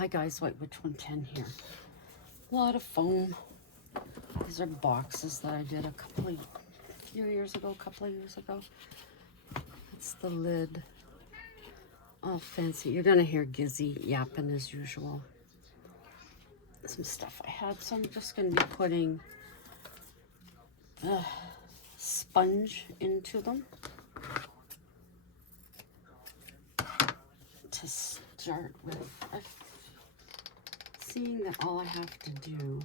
Hi guys, Whitewitch 110 here. A lot of foam. These are boxes that I did a few years ago. That's the lid. All fancy. You're gonna hear Gizzy yapping as usual. Some stuff I had, so I'm just gonna be putting the sponge into them to start with. Seeing that all I have to do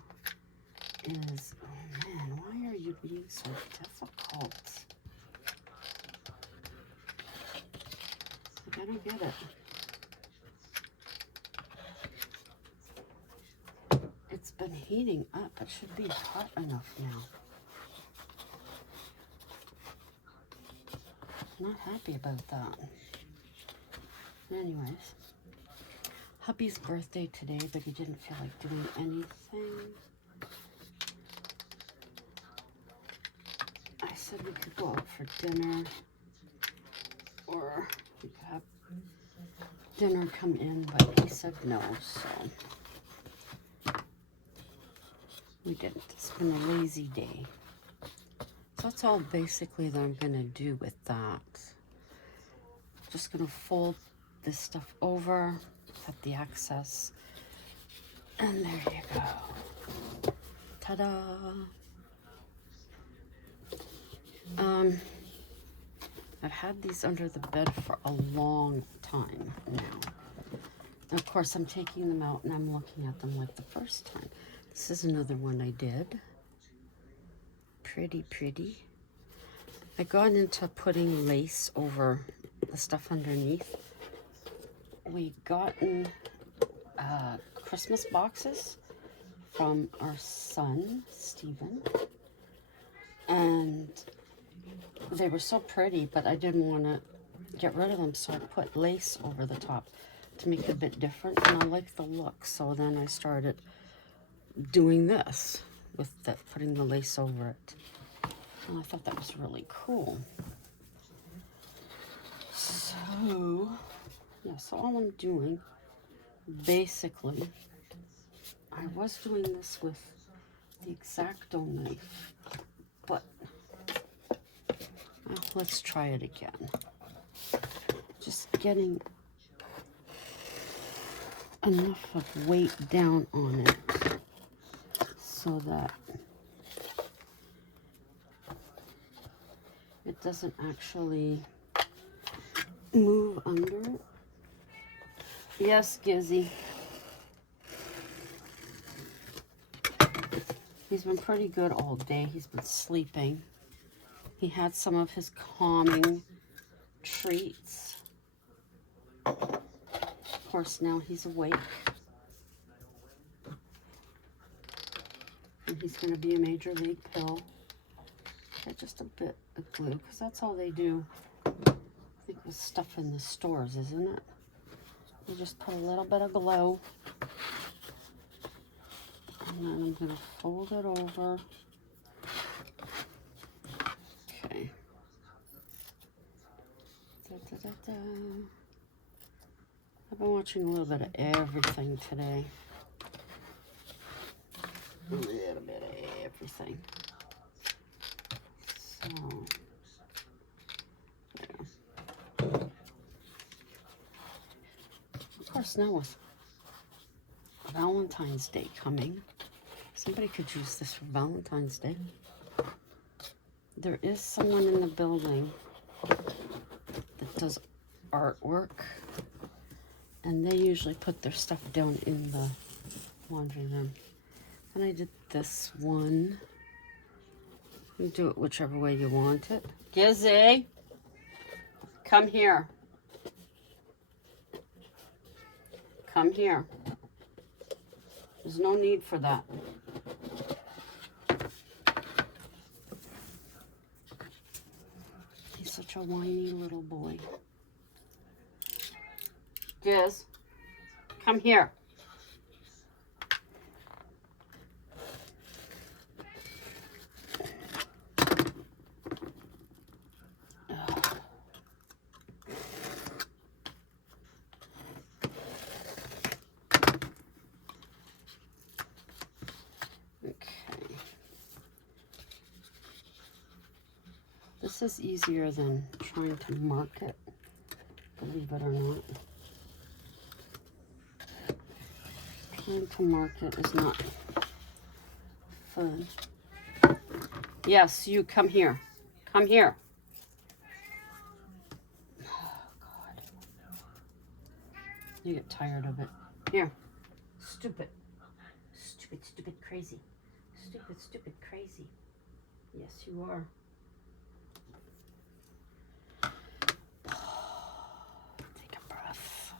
is, oh man, why are you being so difficult? I don't get it. It's been heating up. It should be hot enough now. Not happy about that. Anyways, hubby's birthday today, but he didn't feel like doing anything. I said we could go out for dinner, or we could have dinner come in, but he said no, so we didn't. It's been a lazy day. So that's all basically that I'm gonna do with that. Just gonna fold this stuff over, cut the excess, and there you go. Ta-da! I've had these under the bed for a long time now. And of course, I'm taking them out and I'm looking at them like the first time. This is another one I did. Pretty, pretty. I got into putting lace over the stuff underneath. We gotten Christmas boxes from our son, Stephen. And they were so pretty, but I didn't want to get rid of them, so I put lace over the top to make it a bit different, and I like the look. So then I started doing this with putting the lace over it, and I thought that was really cool. So yeah, so all I'm doing, basically, I was doing this with the X-Acto knife, but well, let's try it again. Just getting enough of weight down on it so that it doesn't actually move under it. Yes, Gizzy. He's been pretty good all day. He's been sleeping. He had some of his calming treats. Of course, now he's awake. And he's going to be a major league pill. Get just a bit of glue, because that's all they do. I think with stuff in the stores, isn't it? You just put a little bit of glue. And then I'm going to fold it over. Okay. I've been watching a little bit of everything today. A little bit of everything. So, yeah. Of course, now with Valentine's Day coming, somebody could use this for Valentine's Day. There is someone in the building that does artwork, and they usually put their stuff down in the laundry room. And I did this one. You do it whichever way you want it. Gizzy, come here. Come here. There's no need for that. He's such a whiny little boy. Giz, come here. This is easier than trying to mark it, believe it or not. Trying to mark it is not fun. Yes, you come here. Come here. Oh, God. You get tired of it. Here. Stupid. Stupid, stupid, crazy. Stupid, stupid, crazy. Yes, you are. Take a breath.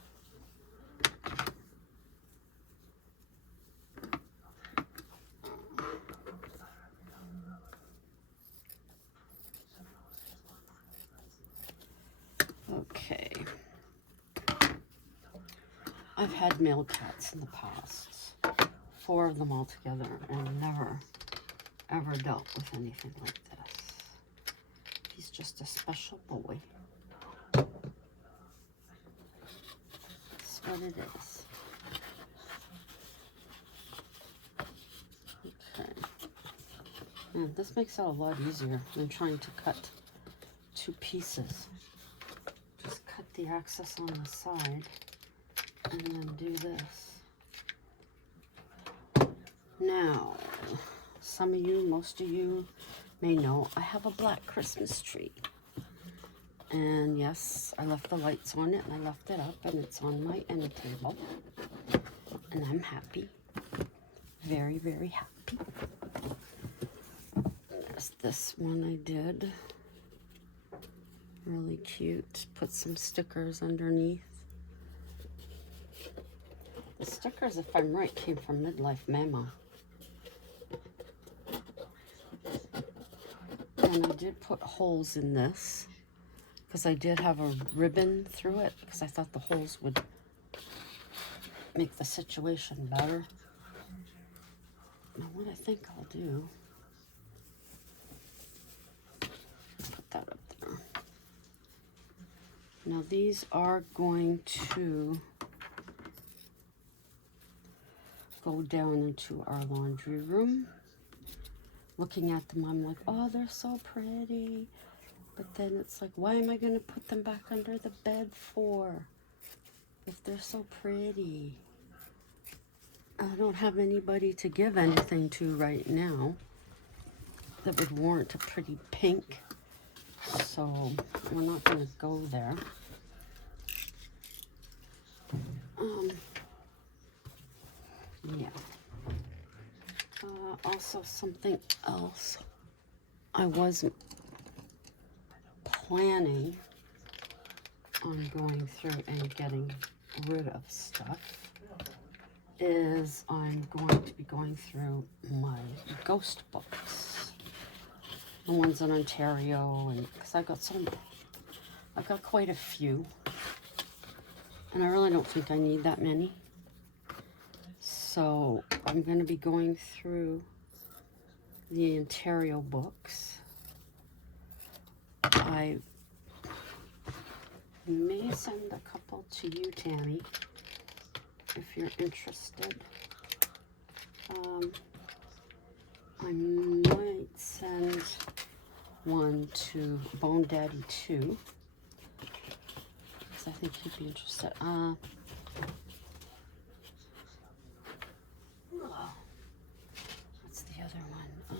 Okay. I've had male cats in the past. 4 of them all together, and never, ever dealt with anything like this. He's just a special boy. That's what it is. Okay. And this makes it a lot easier than trying to cut 2 pieces. Just cut the excess on the side and then do this. Now, some of you, most of you may know I have a black Christmas tree. And yes, I left the lights on it and I left it up and it's on my end table. And I'm happy. Very, very happy. There's this one I did. Really cute. Put some stickers underneath. The stickers, if I'm right, came from Midlife Mama. And I did put holes in this because I did have a ribbon through it because I thought the holes would make the situation better. Now what I think I'll do, put that up there. Now these are going to go down into our laundry room. Looking at them, I'm like, oh, they're so pretty. But then it's like, why am I going to put them back under the bed for? If they're so pretty. I don't have anybody to give anything to right now that would warrant a pretty pink. So we're not going to go there. Yeah. Also something else I wasn't planning on going through and getting rid of stuff is I'm going to be going through my ghost books, the ones in Ontario, and because I've got quite a few, and I really don't think I need that many. So I'm going to be going through the Ontario books. I may send a couple to you, Tammy, if you're interested. I might send one to Bone Daddy too, because I think he'd be interested. What's the other one?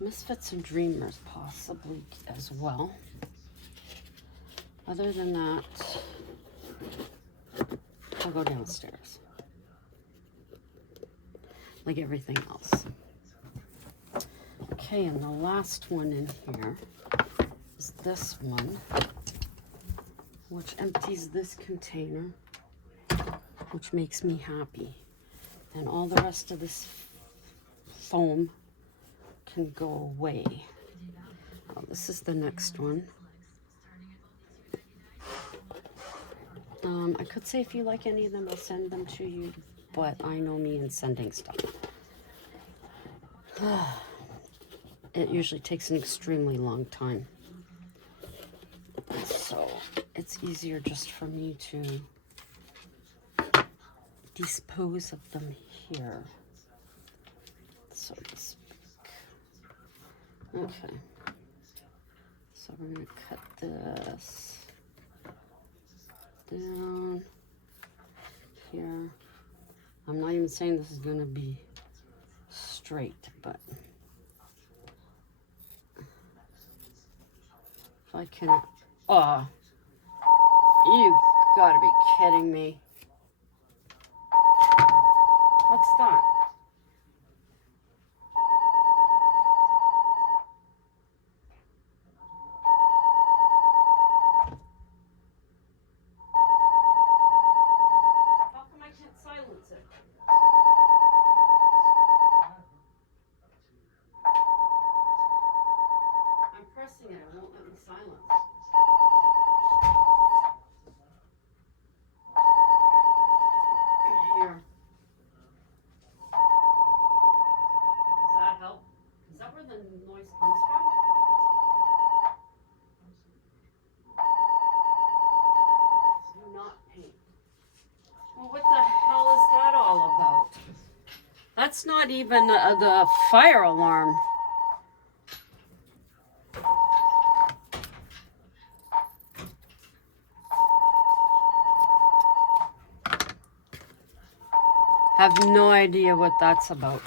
Misfits and Dreamers possibly as well. Other than that, I'll go downstairs. Like everything else. Okay, and the last one in here is this one, which empties this container, which makes me happy. And all the rest of this foam can go away. Oh, this is the next one. I could say if you like any of them, I'll send them to you, but I know me in sending stuff. It usually takes an extremely long time. So it's easier just for me to dispose of them here, so to speak. Okay. So we're going to cut this down here. I'm not even saying this is going to be straight, but if I can, oh, you gotta be kidding me. What's that? How come I can't silence it? I'm pressing it, it won't let me silence. Here. Does that help? Is that where the noise comes from? Do not paint. Well, what the hell is that all about? That's not even the fire alarm. Have no idea what that's about.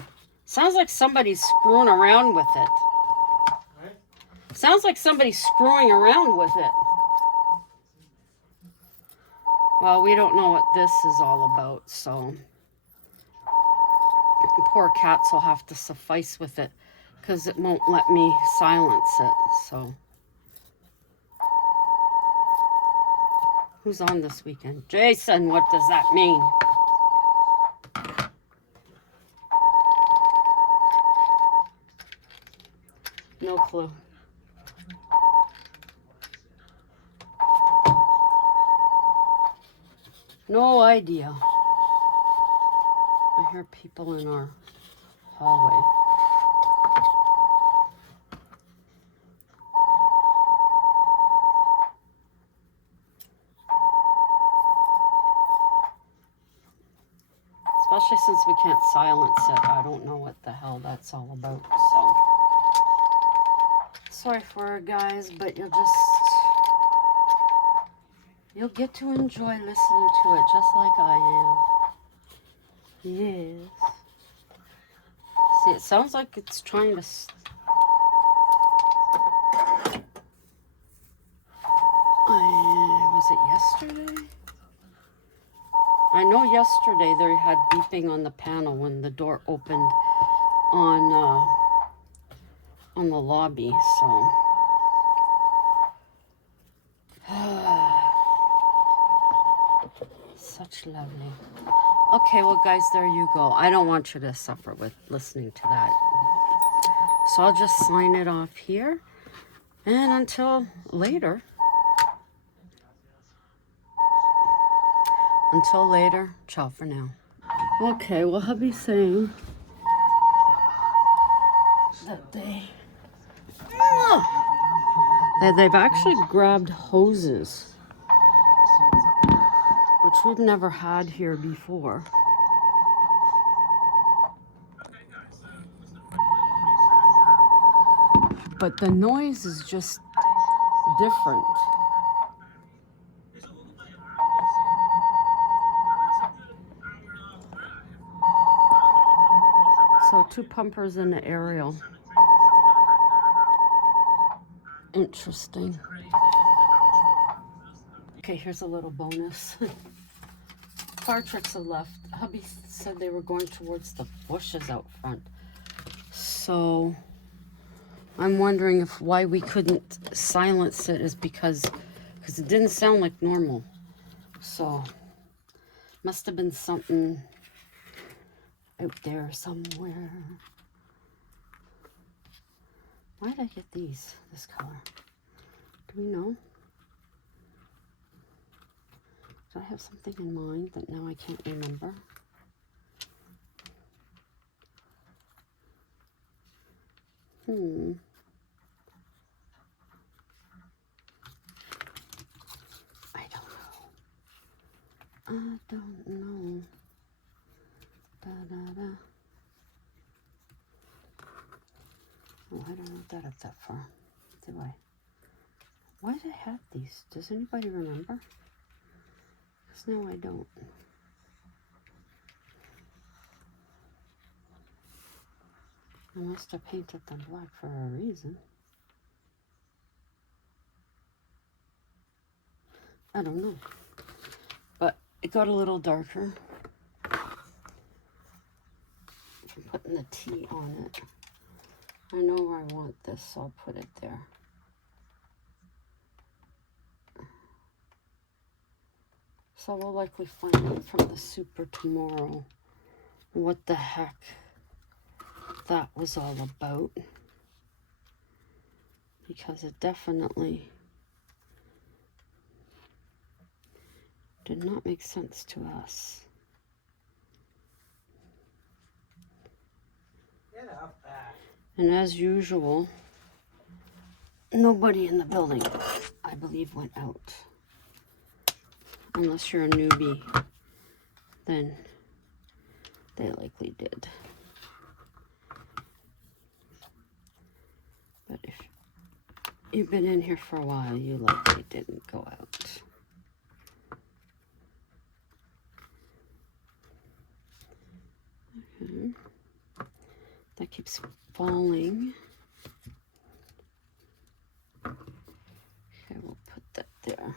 Sounds like somebody's screwing around with it. Right? Sounds like somebody's screwing around with it. Well, we don't know what this is all about, so poor cats will have to suffice with it because it won't let me silence it. So who's on this weekend? Jason, what does that mean? No clue. No idea. I hear people in our hallway. Especially since we can't silence it. I don't know what the hell that's all about. So sorry for it, guys, but you'll get to enjoy listening to it just like I am. Yes. See, it sounds like it's trying to... was it yesterday? I know yesterday they had beeping on the panel when the door opened on the lobby, so... Such lovely. Okay, well, guys, there you go. I don't want you to suffer with listening to that. So I'll just sign it off here. And until later. Until later, ciao for now. Okay, well, hubby's saying that they've actually grabbed hoses, which we've never had here before. But the noise is just different. So 2 pumpers and an aerial. Interesting. Okay, here's a little bonus. Fire trucks have left. Hubby said they were going towards the bushes out front. So I'm wondering if why we couldn't silence it is because it didn't sound like normal. So must have been something out there somewhere. Why did I get this color? Do we know? Did I have something in mind that now I can't remember? I don't know. Da-da-da. Oh, I don't know what that up that far, do I? Why did I have these? Does anybody remember? Because now I don't. I must have painted them black for a reason. I don't know. But it got a little darker from putting the T on it. I know where I want this, so I'll put it there. So we'll likely find out from the super tomorrow what the heck that was all about. Because it definitely did not make sense to us. And as usual, nobody in the building, I believe, went out. Unless you're a newbie, then they likely did. But if you've been in here for a while, you likely didn't go out. Okay. That keeps falling. Okay, we'll put that there.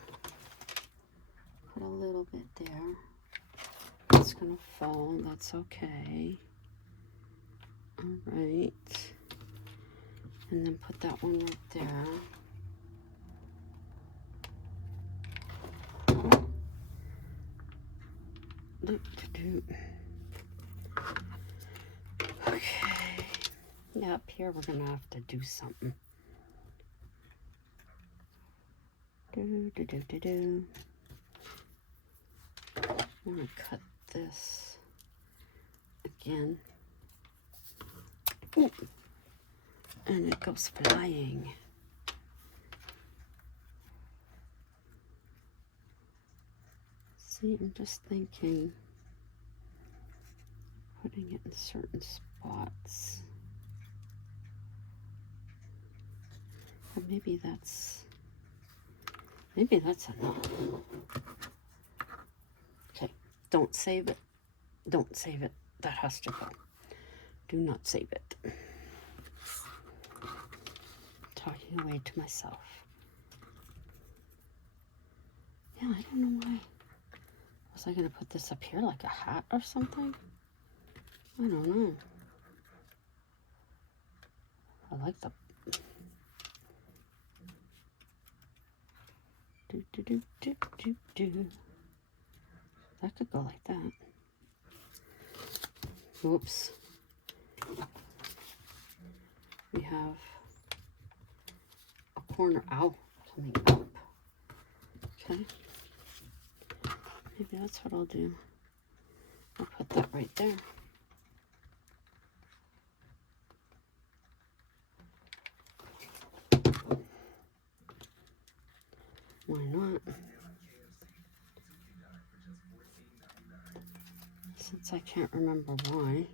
Put a little bit there. It's gonna fall, that's okay. All right. And then put that one right there. Okay. Yeah, up here we're gonna have to do something. I'm gonna cut this again. Ooh. And it goes flying. See, I'm just thinking, putting it in certain spots. Or maybe that's enough. Okay, don't save it. Don't save it. That has to go. Do not save it. Talking away to myself. Yeah, I don't know why. Was I gonna put this up here like a hat or something? I don't know. I like the do. That could go like that. Whoops. We have a corner owl coming up. Okay. Maybe that's what I'll do. I'll put that right there. Why not? Since I can't remember why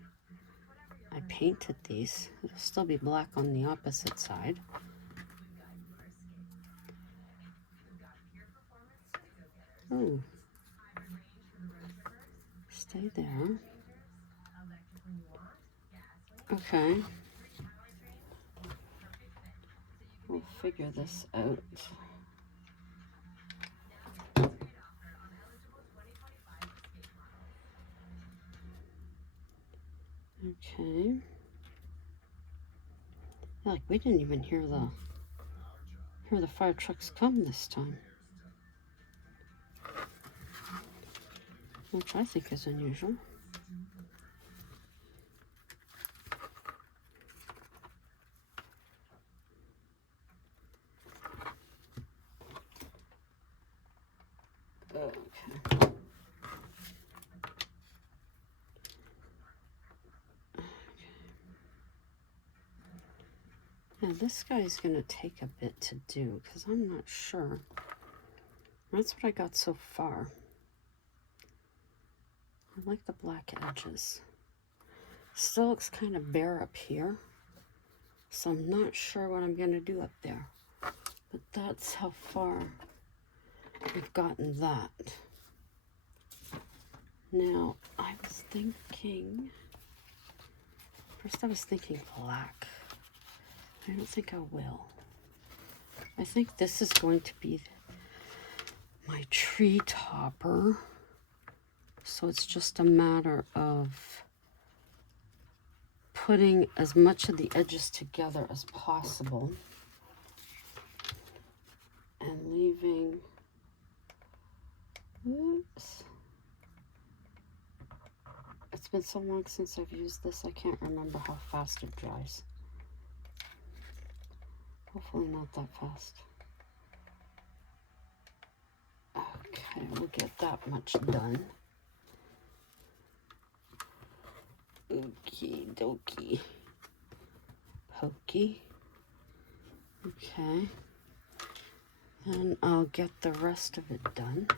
I painted these, it'll still be black on the opposite side. Oh, stay there. Okay. We'll figure this out. Okay. Yeah, like we didn't even hear the fire trucks come this time. Which I think is unusual. Okay. Now this guy's gonna take a bit to do because I'm not sure. That's what I got so far. I like the black edges. Still looks kind of bare up here. So I'm not sure what I'm gonna do up there. But that's how far we've gotten that. Now, I was thinking, first I was thinking black. I don't think I will. I think this is going to be my tree topper. So it's just a matter of putting as much of the edges together as possible and leaving, oops. It's been so long since I've used this, I can't remember how fast it dries. Hopefully not that fast. Okay, we'll get that much done. Okie dokie. Pokey. Okay. And I'll get the rest of it done.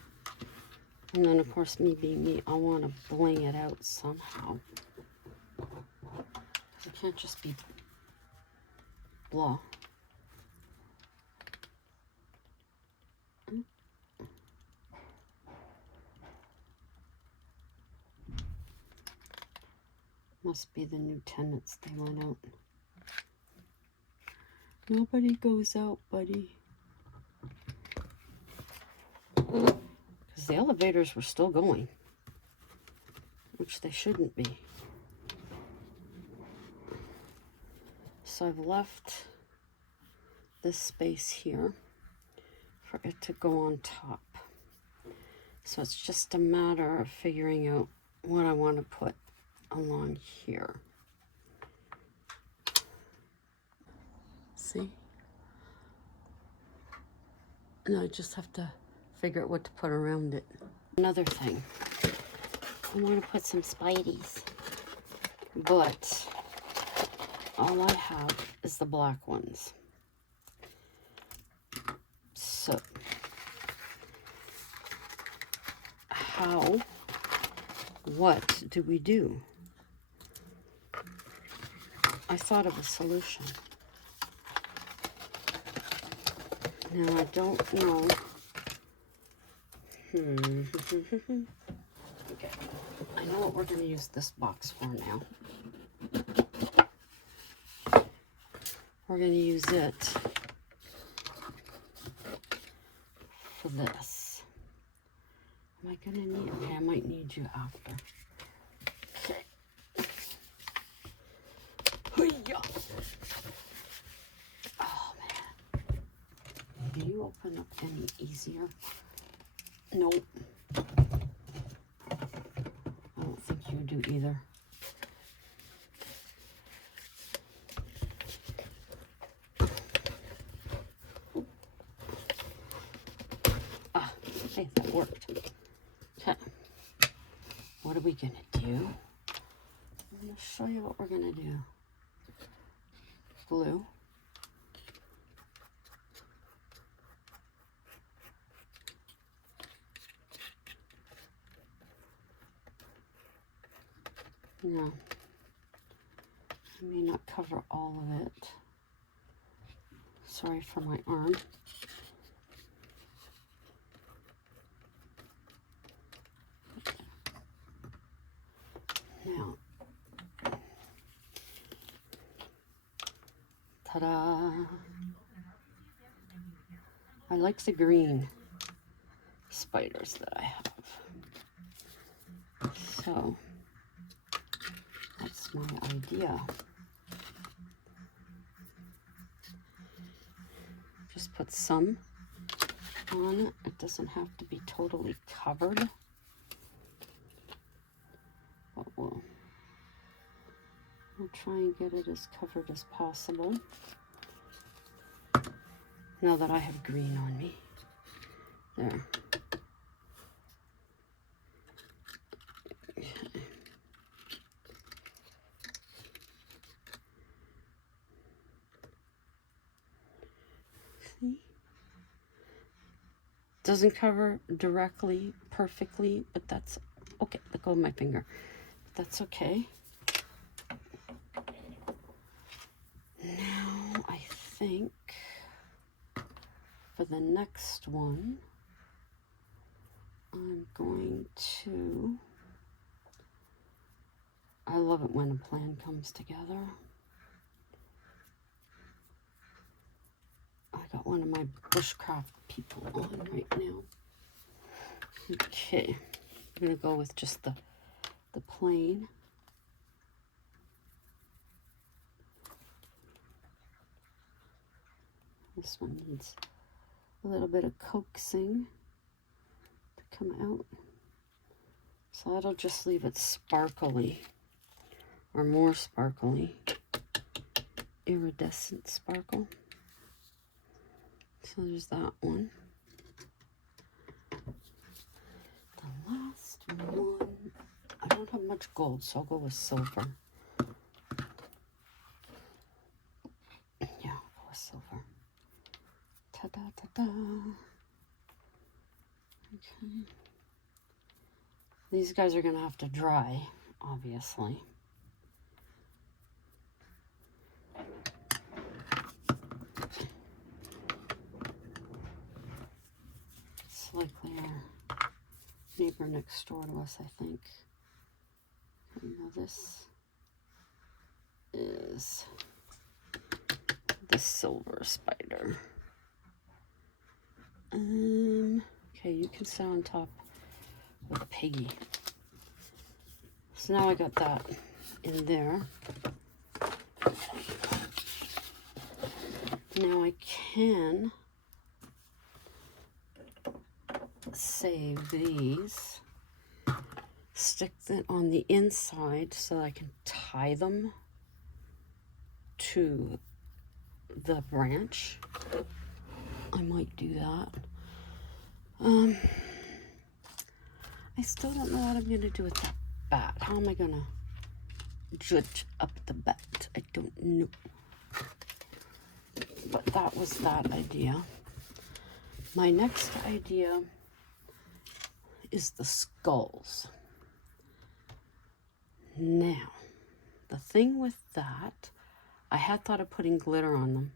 And then, of course, me being me, I want to bling it out somehow. Because it can't just be blah. Must be the new tenants, they went out. Nobody goes out, buddy. Because the elevators were still going, which they shouldn't be. So I've left this space here for it to go on top. So it's just a matter of figuring out what I want to put along here. See? And I just have to figure out what to put around it. Another thing, I want to put some spideys, but all I have is the black ones. So, what do we do? I thought of a solution. Now, I don't know. Okay, I know what we're going to use this box for now. We're going to use it for this. Am I going to need, okay, I might need you after. Okay. Oh, man. Do you open up any easier? Nope. I don't think you do either. Ah, hey, that worked. Okay. What are we gonna do? I'm gonna show you what we're gonna do. Glue. No, I may not cover all of it. Sorry for my arm. Now, ta-da! I like the green spiders that I have. So, that's my idea. Just put some on. It doesn't have to be totally covered. But we'll try and get it as covered as possible. Now that I have green on me. There. See? Doesn't cover directly, perfectly, but that's okay. Let go of my finger. That's okay. Now I think for the next one, I'm going to, I love it when a plan comes together. I got one of my bushcraft people on right now. Okay, I'm gonna go with just the plain. This one needs a little bit of coaxing to come out. So that'll just leave it sparkly, or more sparkly, iridescent sparkle. So there's that one. The last one, I don't have much gold, so I'll go with silver. Yeah, I'll go with silver. Ta-da, ta-da. Okay. These guys are gonna have to dry, obviously. It's likely our neighbor next door to us, I think. And now this is the silver spider. Okay, you can sit on top with Piggy. So now I got that in there. Now I can save these, stick them on the inside so I can tie them to the branch. I might do that. I still don't know what I'm gonna do with that bat. How am I gonna judge up the bat? I don't know. But that was that idea. My next idea is the skulls. Now, the thing with that, I had thought of putting glitter on them.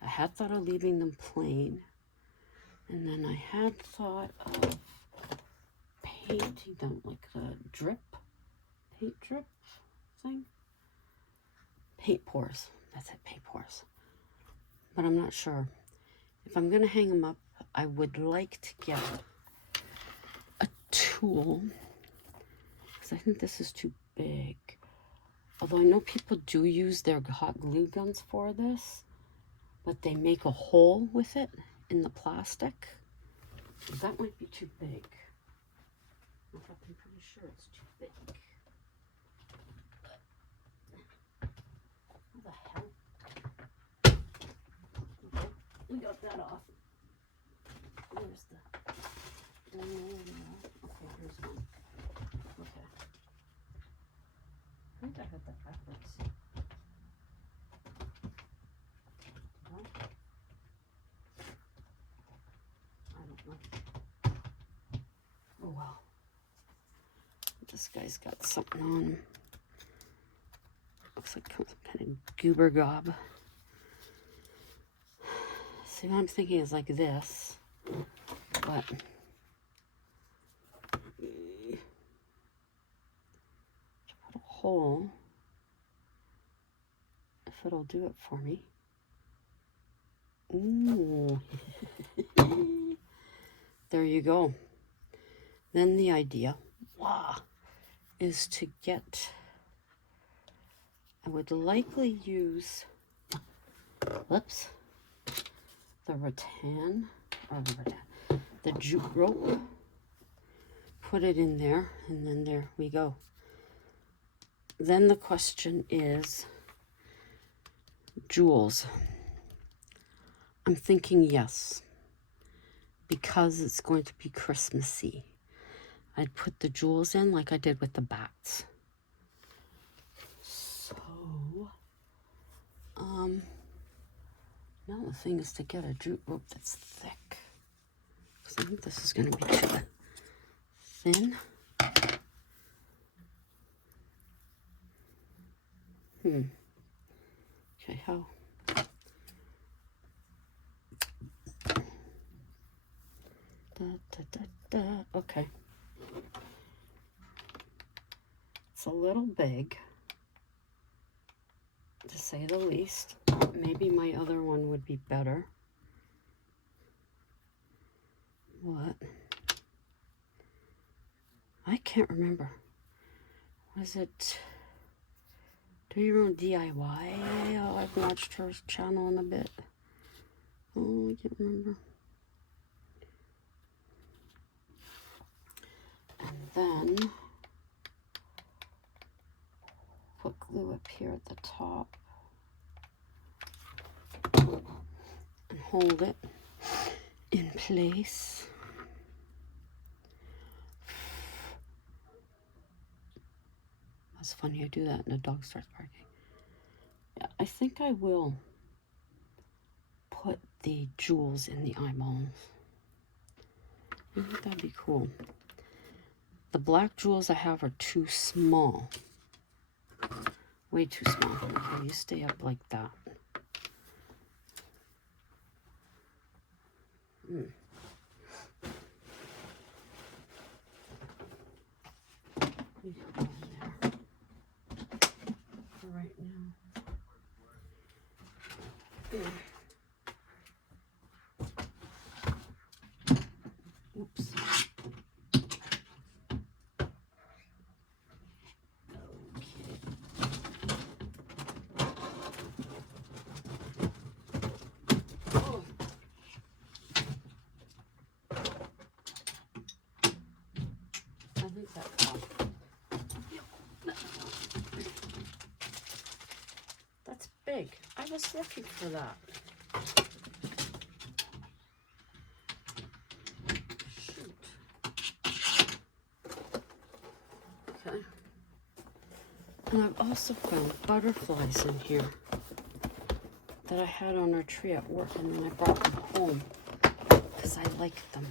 I had thought of leaving them plain. And then I had thought of painting them like a drip, paint drip thing. Paint pours, that's it, paint pours. But I'm not sure. If I'm gonna hang them up, I would like to get a tool, because I think this is too big. Although I know people do use their hot glue guns for this, but they make a hole with it in the plastic. That might be too big. In fact, I'm pretty sure it's too big. What the hell? Okay, we got that off. Where's the... Okay, here's one. Okay. I think I got that backwards. No? I don't know. Oh well. This guy's got something on him. Looks like some kind of goober gob. See, what I'm thinking is like this, but to put a hole, if it'll do it for me. Ooh. There you go. Then the idea, wow, is to get, I would likely use, whoops, the rattan, or the jute rope, put it in there, and then there we go. Then the question is jewels. I'm thinking yes, because it's going to be Christmassy. I'd put the jewels in like I did with the bats. So, now the thing is to get a jute rope that's thick. Because I think this is going to be too thin. Okay, how? Okay. It's a little big, to say the least. Maybe my other one would be better. What? I can't remember. Was it Do Your Own DIY? Oh, I've watched her channel in a bit. Oh, I can't remember. And then put glue up here at the top and hold it in place. That's funny, I do that and the dog starts barking. Yeah, I think I will put the jewels in the eyeballs. I think that'd be cool. The black jewels I have are too small. Way too small. Okay, you stay up like that. Mm. You can go in there for right now. Yeah. Oops. I think that's all. That's big. I was looking for that. Shoot. Okay. And I've also found butterflies in here that I had on our tree at work, and then I brought them home because I like them.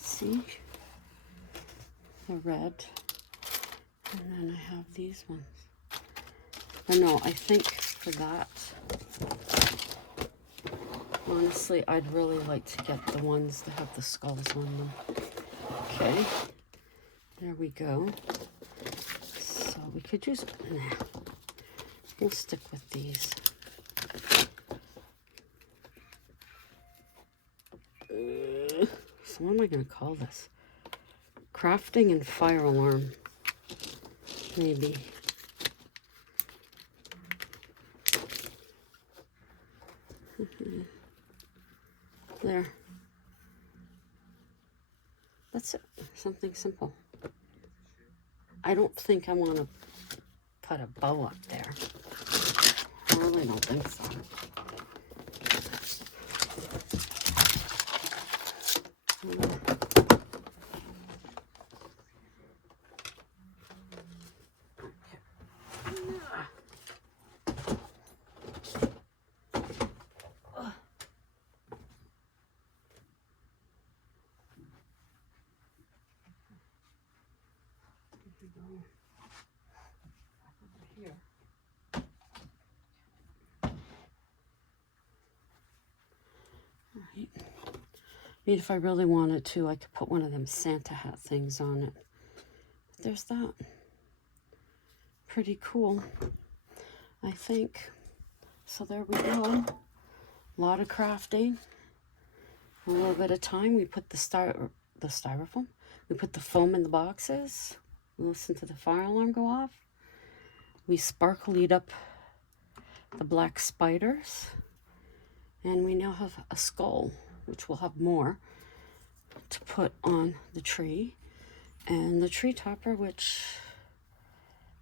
See? The red. And then I have these ones. Or no, I think for that, honestly, I'd really like to get the ones that have the skulls on them. Okay, there we go. So we could use, nah, we'll stick with these. So what am I going to call this? Crafting and fire alarm, maybe. There. That's it. Something simple. I don't think I want to put a bow up there. I really don't think so. Here. All right. I mean, if I really wanted to, I could put one of them Santa hat things on it. But there's that. Pretty cool, I think. So there we go. A lot of crafting. A little bit of time. We put the styrofoam. We put the foam in the boxes. We listen to the fire alarm go off. We sparkled up the black spiders. And we now have a skull, which we'll have more to put on the tree. And the tree topper, which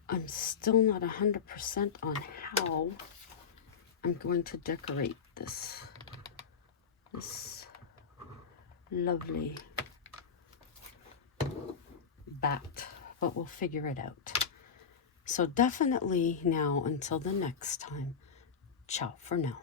I'm still not 100% on how I'm going to decorate this lovely bat, but we'll figure it out. So definitely now, until the next time, ciao for now.